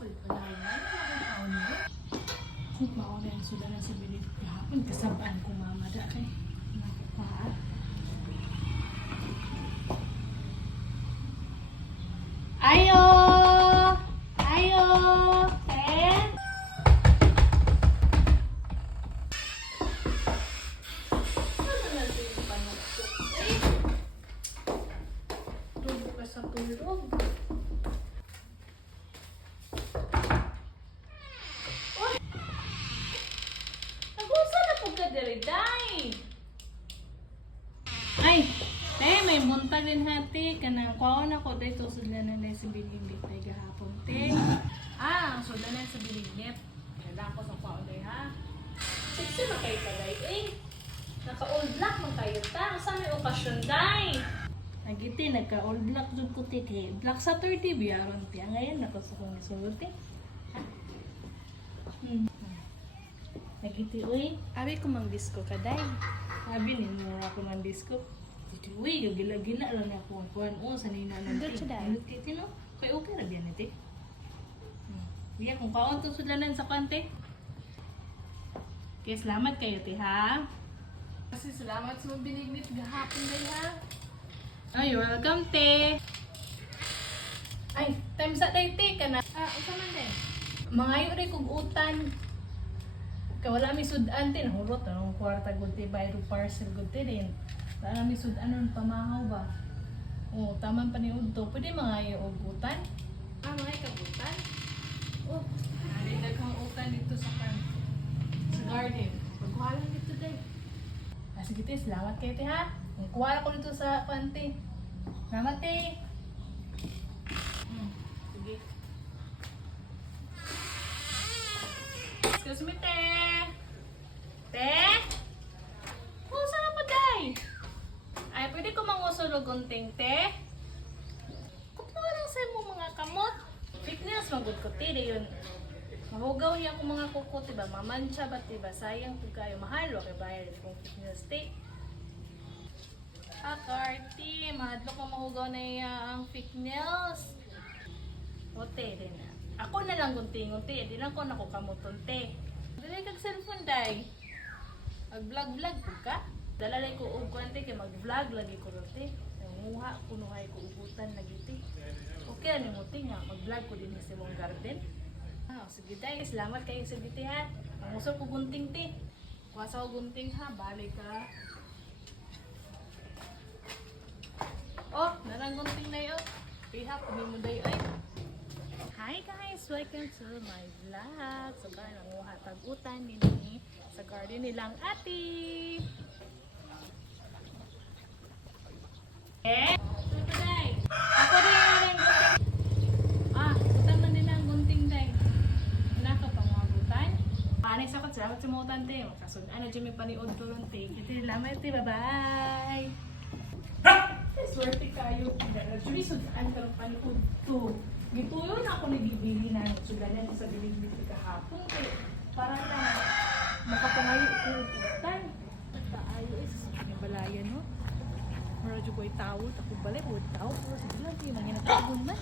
Uy, palayan na yung taon mo. Kung mauna yung suda na si Billy kahapon, kasabaan ko mamada kay. Nakapaa. Ayo! Ayo! Eh? Ano na yung panuktok? Eh? Tubo ka sa tulog. Ay, may munta rin hati. Kanang kwaon ako dahil susudlan na lang sa bilignit ay gahapon, te. Ang sudan na sa bilignit. Kailangan ko sa kwaon dahil, ha? Siksi na kayo tagay, eh. Naka-old black man kayo ta. Saan may okasyon, day? Nagiti, nagka-old black dun ko, te. Black Saturday, biyaron, te. Ngayon, nakasukong isulot, te. Ha? Nagiti, uy. Abi ko mang disco ka, day. Sabi ni mura ako ng disco. Titi, uy, gila-gila lang ako ang kuhan. Sanay na lang. Andun siya, day. Titi, no? Kaya okay na biyan, iti. Iya, kung kaon to sudlanan sa kante. Kaya salamat kayo, ti, ha? Kasi salamat sa mga binignit gahapon day, ha? Ay, welcome, te. Ay, time sa day, te, ka na. Usa man din. Mga yun kong utan. Kaya wala may sudan din. Hulot, anong kwarta good te, bayro parcel good te din. Wala may sudan, anong pamahaw ba? Taman pa ni Udto. Pwede mga yung utan? Mga ikabutan? Nalilag kang utan dito sa garden. Pagkuha lang dito day. Sige te, salamat kayo te ha. Kuha ko dito sa kante. Salamat te. Sige. Excuse me, te. Te? Saan na pa, day? Ay, pwede ko mangusulog unting, te? Kung lang sa mo mga kamot. Fitness, magod ko, te. Yun. Mahugaw niya akong mga kuko, diba? Mamansya ba, diba? Sayang po kayo. Mahal, okay bayar kung fitness, te. Carti. Mahadlok mo mahugaw na ang fitness. O, te, din na. Ako na lang gunting-gunti, di lang ko nakukamuton, te. Dali kag cellphone, day. Mag-vlog-vlog po ka. Dalalay ko ugkuan, te, kay mag-vlog lagi ko rin, te. Nanguha, kunuhay ko ugutan lagi, te. Okay, ano mo, te, nga. Mag-vlog ko din sa mong garden. Sige, day. Salamat kayo sa dito, ha. Mangusap ko gunting, te. Kuwasa ko gunting, ha. Balik ka. Narang gunting na yun. Piha, pumi mo, day, ay. Hi guys! Welcome to my vlog! So ba, nanguha tag-utan nini sa garden nilang ati! Ano day? Ako rin yung gunting! Utan man din ang gunting day. Naka pang mga butan. Next ako, salamat sa mga utan te. Makasunan na dyan may paniod ko lang te. Ito lamay te, bye-bye! Swerte kayo. Actually, sudaan ka ng paniod to. Gituyon ako nagibili na sudanan sa bilig-bilig kahapon para na makapangayo ko utan. Kaayo may balayan no. Mara jud ko'y tawod ako balay ko tawod pero sa bilang di man ginatagon man.